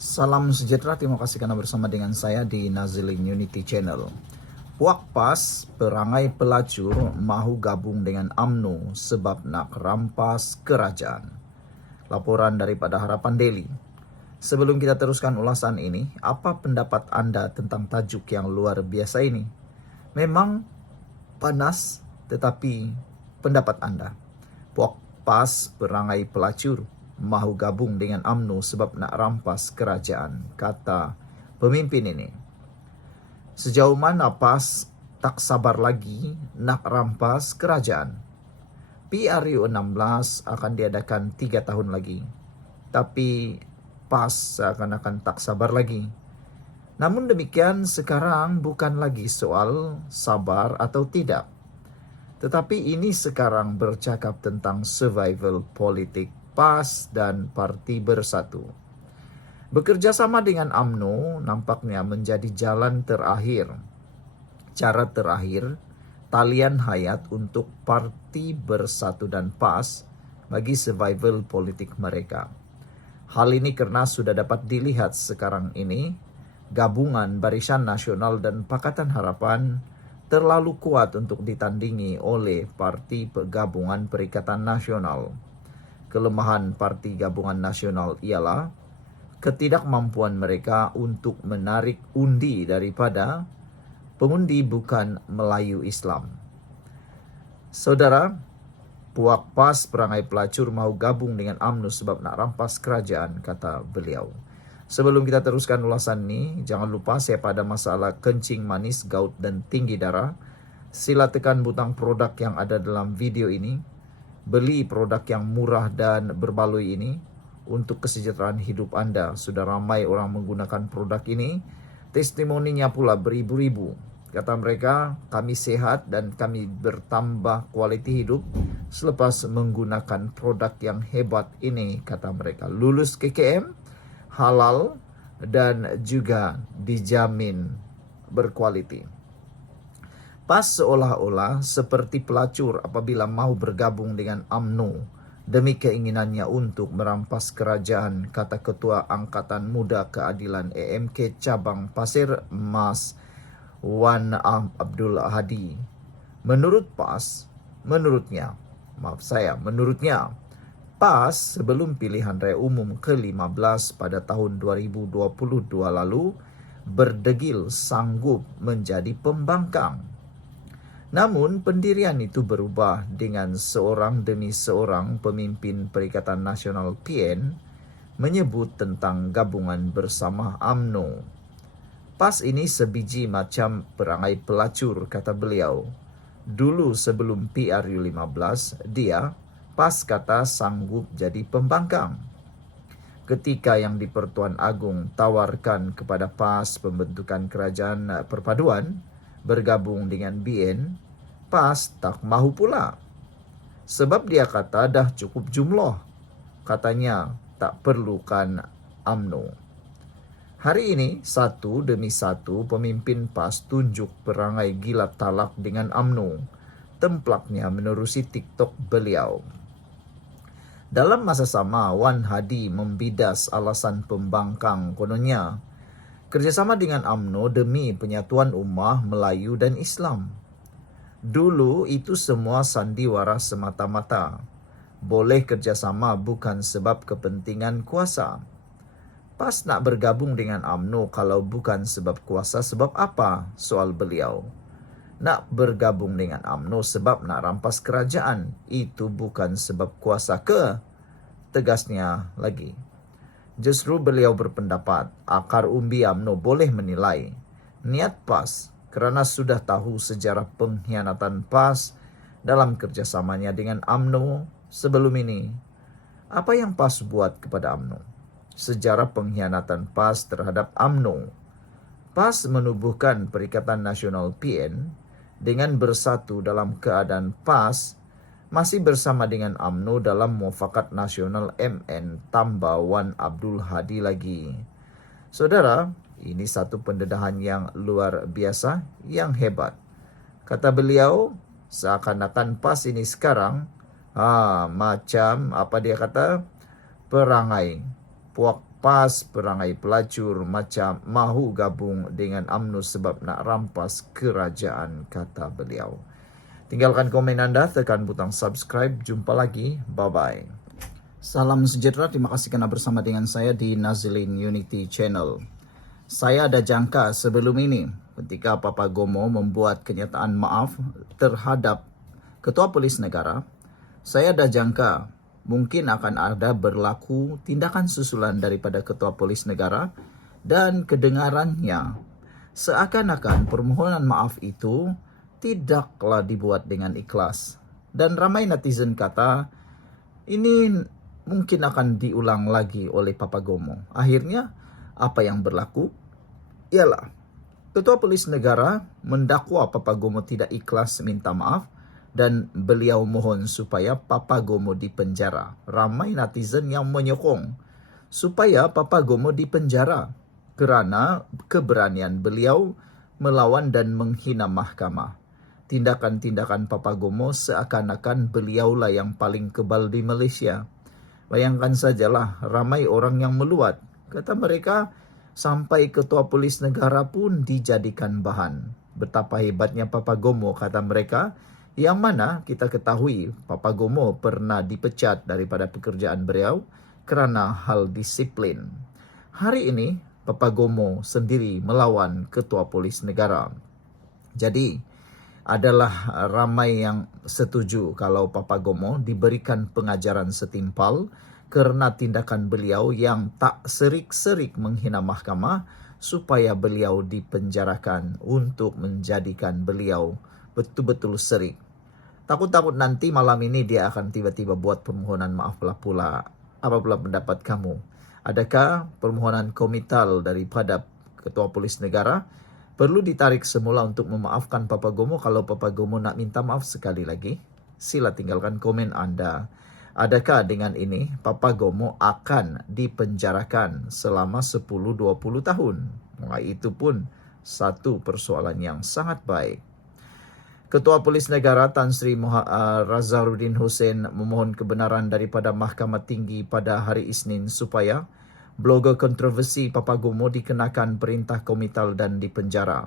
Salam sejahtera, terima kasih karena bersama dengan saya di Nazilin Unity Channel. Puak PAS, perangai pelacur, mahu gabung dengan UMNO sebab nak rampas kerajaan. Laporan daripada Harapan Daily. Sebelum kita teruskan ulasan ini, apa pendapat Anda tentang tajuk yang luar biasa ini? Memang panas, tetapi pendapat Anda. Puak PAS, perangai pelacur, mahu gabung dengan UMNO sebab nak rampas kerajaan, kata pemimpin ini. Sejauh mana PAS tak sabar lagi nak rampas kerajaan? PRU 16 akan diadakan 3 tahun lagi, tapi PAS seakan-akan tak sabar lagi. Namun demikian, sekarang bukan lagi soal sabar atau tidak, tetapi ini sekarang bercakap tentang survival politik PAS dan Parti Bersatu. Bekerja sama dengan UMNO nampaknya menjadi jalan terakhir, cara terakhir, talian hayat untuk Parti Bersatu dan PAS bagi survival politik mereka. Hal ini karena sudah dapat dilihat sekarang ini, gabungan Barisan Nasional dan Pakatan Harapan terlalu kuat untuk ditandingi oleh Parti Gabungan Perikatan Nasional. Kelemahan Parti Gabungan Nasional ialah ketidakmampuan mereka untuk menarik undi daripada pengundi bukan Melayu Islam. Saudara, Puak PAS perangai pelacur mahu gabung dengan UMNO sebab nak rampas kerajaan, kata beliau. Sebelum kita teruskan ulasan ini, jangan lupa siapa ada masalah kencing manis, gout dan tinggi darah, sila tekan butang produk yang ada dalam video ini. Beli produk yang murah dan berbaloi ini untuk kesejahteraan hidup Anda. Sudah ramai orang menggunakan produk ini. Testimoninya pula beribu-ribu. Kata mereka, kami sehat dan kami bertambah kualiti hidup selepas menggunakan produk yang hebat ini, kata mereka. Lulus KKM, halal, dan juga dijamin berkualiti. PAS seolah-olah seperti pelacur apabila mau bergabung dengan UMNO demi keinginannya untuk merampas kerajaan, kata Ketua Angkatan Muda Keadilan AMK Cabang Pasir Mas Wan Abdul Hadi. Menurut PAS, menurutnya PAS sebelum pilihan raya umum ke-15 pada tahun 2022 lalu berdegil sanggup menjadi pembangkang. Namun pendirian itu berubah dengan seorang demi seorang pemimpin Perikatan Nasional PN menyebut tentang gabungan bersama UMNO. PAS ini sebiji macam perangai pelacur, kata beliau. Dulu sebelum PRU 15, dia, PAS kata sanggup jadi pembangkang. Ketika yang di Pertuan Agung tawarkan kepada PAS pembentukan kerajaan perpaduan, bergabung dengan BN, PAS tak mahu pula. Sebab dia kata dah cukup jumlah. Katanya tak perlukan UMNO. Hari ini, satu demi satu pemimpin PAS tunjuk perangai gila talak dengan UMNO. Templaknya menerusi TikTok beliau. Dalam masa sama, Wan Hadi membidas alasan pembangkang kononnya. Kerjasama dengan UMNO demi penyatuan ummah Melayu dan Islam. Dulu itu semua sandiwara semata-mata. Boleh kerjasama bukan sebab kepentingan kuasa. PAS nak bergabung dengan UMNO kalau bukan sebab kuasa, sebab apa? Soal beliau. Nak bergabung dengan UMNO sebab nak rampas kerajaan. Itu bukan sebab kuasa ke? Tegasnya lagi. Justru beliau berpendapat akar umbi UMNO boleh menilai niat PAS kerana sudah tahu sejarah pengkhianatan PAS dalam kerjasamanya dengan UMNO sebelum ini. Apa yang PAS buat kepada UMNO? Sejarah pengkhianatan PAS terhadap UMNO. PAS menubuhkan Perikatan Nasional PN dengan bersatu dalam keadaan PAS masih bersama dengan UMNO dalam Muafakat Nasional MN tambah Wan Abdul Hadi lagi. Saudara, ini satu pendedahan yang luar biasa, yang hebat. Kata beliau, seakan-akan PAS ini sekarang macam apa dia kata, perangai Puak pas perangai pelacur macam mahu gabung dengan UMNO sebab nak rampas kerajaan, kata beliau. Tinggalkan komen anda, tekan butang subscribe. Jumpa lagi. Bye-bye. Salam sejahtera, terima kasih kerana bersama dengan saya di Nazilin Unity Channel. Saya ada jangka sebelum ini ketika Papa Gomo membuat kenyataan maaf terhadap Ketua Polis Negara, saya ada jangka mungkin akan ada berlaku tindakan susulan daripada Ketua Polis Negara dan kedengarannya seakan-akan permohonan maaf itu tidaklah dibuat dengan ikhlas. Dan ramai netizen kata ini mungkin akan diulang lagi oleh Papa Gomo. Akhirnya apa yang berlaku ialah Ketua Polis Negara mendakwa Papa Gomo tidak ikhlas minta maaf dan beliau mohon supaya Papa Gomo dipenjara. Ramai netizen yang menyokong supaya Papa Gomo dipenjara kerana keberanian beliau melawan dan menghina mahkamah. Tindakan-tindakan Papa Gomo seakan-akan beliaulah yang paling kebal di Malaysia. Bayangkan sajalah, ramai orang yang meluat. Kata mereka, sampai Ketua Polis Negara pun dijadikan bahan. Betapa hebatnya Papa Gomo, kata mereka, yang mana kita ketahui Papa Gomo pernah dipecat daripada pekerjaan beliau kerana hal disiplin. Hari ini, Papa Gomo sendiri melawan Ketua Polis Negara. Jadi, adalah ramai yang setuju kalau Papa Gomo diberikan pengajaran setimpal kerana tindakan beliau yang tak serik-serik menghina mahkamah supaya beliau dipenjarakan untuk menjadikan beliau betul-betul serik. Takut-takut nanti malam ini dia akan tiba-tiba buat permohonan maaf pula. Apa pula pendapat kamu? Adakah permohonan komital daripada Ketua Polis Negara perlu ditarik semula untuk memaafkan Papa Gomo? Kalau Papa Gomo nak minta maaf sekali lagi, sila tinggalkan komen anda. Adakah dengan ini Papa Gomo akan dipenjarakan selama 10-20 tahun? Itu pun satu persoalan yang sangat baik. Ketua Polis Negara Tan Sri Razaruddin Hussein memohon kebenaran daripada Mahkamah Tinggi pada hari Isnin supaya blogger kontroversi Papa Gomo dikenakan perintah komital dan dipenjara.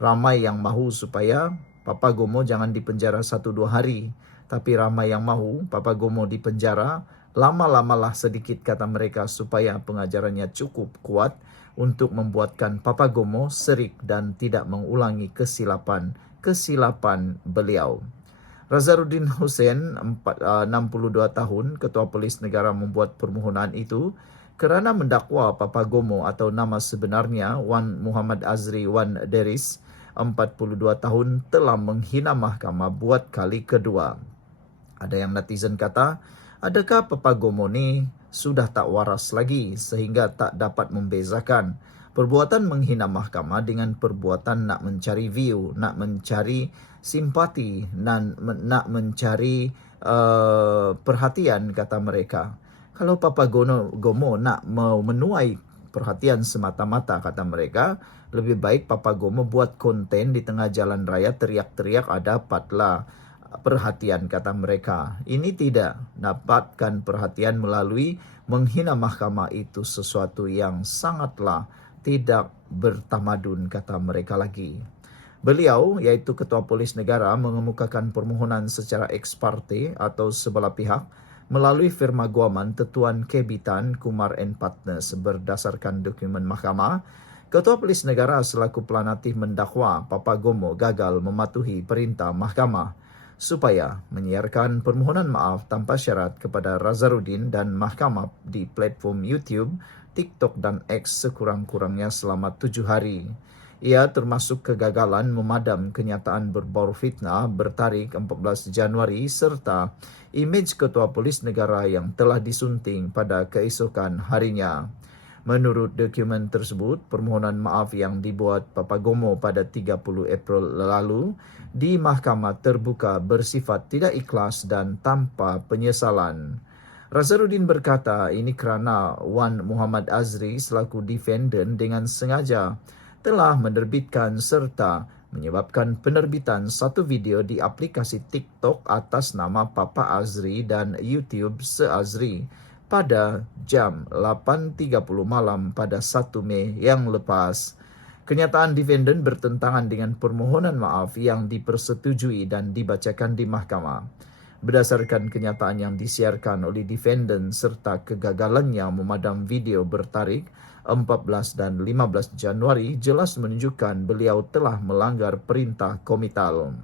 Ramai yang mahu supaya Papa Gomo jangan dipenjara 1-2 hari. Tapi ramai yang mahu Papa Gomo dipenjara lama-lamalah sedikit, kata mereka, supaya pengajarannya cukup kuat untuk membuatkan Papa Gomo serik dan tidak mengulangi kesilapan beliau. Razaruddin Hussein, 62 tahun, Ketua Polis Negara membuat permohonan itu kerana mendakwa Papa Gomo atau nama sebenarnya Wan Muhammad Azri Wan Deris, 42 tahun, telah menghina mahkamah buat kali kedua. Ada yang netizen kata, adakah Papa Gomo ni sudah tak waras lagi sehingga tak dapat membezakan perbuatan menghina mahkamah dengan perbuatan nak mencari view, nak mencari simpati, dan nak mencari perhatian, kata mereka. Kalau Papa Gomo nak menuai perhatian semata-mata, kata mereka, lebih baik Papa Gomo buat konten di tengah jalan raya teriak-teriak, dapatlah perhatian, kata mereka. Ini tidak dapatkan perhatian melalui menghina mahkamah, itu sesuatu yang sangatlah tidak bertamadun, kata mereka lagi. Beliau, iaitu Ketua Polis Negara, mengemukakan permohonan secara ex parte atau sebelah pihak melalui firma guaman Tetuan Kebitan Kumar and Partners. Berdasarkan dokumen mahkamah, Ketua Polis Negara selaku pelanatih mendakwa Papa Gomo gagal mematuhi perintah mahkamah supaya menyiarkan permohonan maaf tanpa syarat kepada Razaruddin dan mahkamah di platform YouTube, TikTok dan X sekurang-kurangnya selama 7 hari. Ia termasuk kegagalan memadam kenyataan berbau fitnah bertarikh 14 Januari serta imej Ketua Polis Negara yang telah disunting pada keesokan harinya. Menurut dokumen tersebut, permohonan maaf yang dibuat Papa Gomo pada 30 April lalu di mahkamah terbuka bersifat tidak ikhlas dan tanpa penyesalan. Razaruddin berkata ini kerana Wan Muhammad Azri selaku defendant dengan sengaja telah menerbitkan serta menyebabkan penerbitan satu video di aplikasi TikTok atas nama Papa Azri dan YouTube Se-Azri pada jam 8.30 malam pada 1 Mei yang lepas. Kenyataan defendant bertentangan dengan permohonan maaf yang dipersetujui dan dibacakan di mahkamah. Berdasarkan kenyataan yang disiarkan oleh defendant serta kegagalannya memadam video bertarikh 14 dan 15 Januari jelas menunjukkan beliau telah melanggar perintah komital.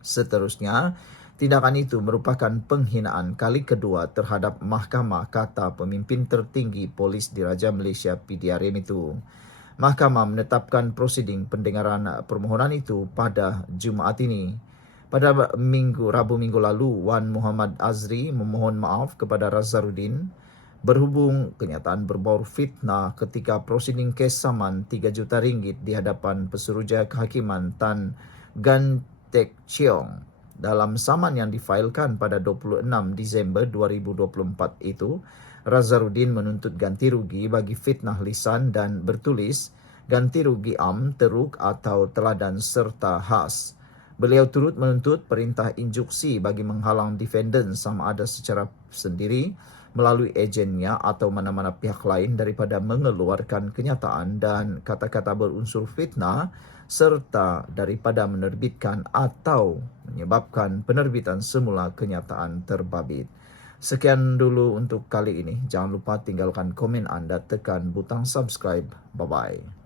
Seterusnya, tindakan itu merupakan penghinaan kali kedua terhadap mahkamah, kata pemimpin tertinggi polis Diraja Malaysia PDRM itu. Mahkamah menetapkan prosiding pendengaran permohonan itu pada Jumaat ini. Pada Rabu minggu lalu, Wan Muhammad Azri memohon maaf kepada Nazarudin berhubung kenyataan berbau fitnah ketika prosiding kes saman 3 juta ringgit di hadapan Pesuruhjaya Kehakiman Tan Gan Teck Cheong. Dalam saman yang difailkan pada 26 Disember 2024 itu, Nazarudin menuntut ganti rugi bagi fitnah lisan dan bertulis, ganti rugi am, teruk atau teladan serta khas. Beliau turut menuntut perintah injuksi bagi menghalang defendant sama ada secara sendiri, melalui ejennya atau mana-mana pihak lain daripada mengeluarkan kenyataan dan kata-kata berunsur fitnah serta daripada menerbitkan atau menyebabkan penerbitan semula kenyataan terbabit. Sekian dulu untuk kali ini. Jangan lupa tinggalkan komen anda, tekan butang subscribe. Bye-bye.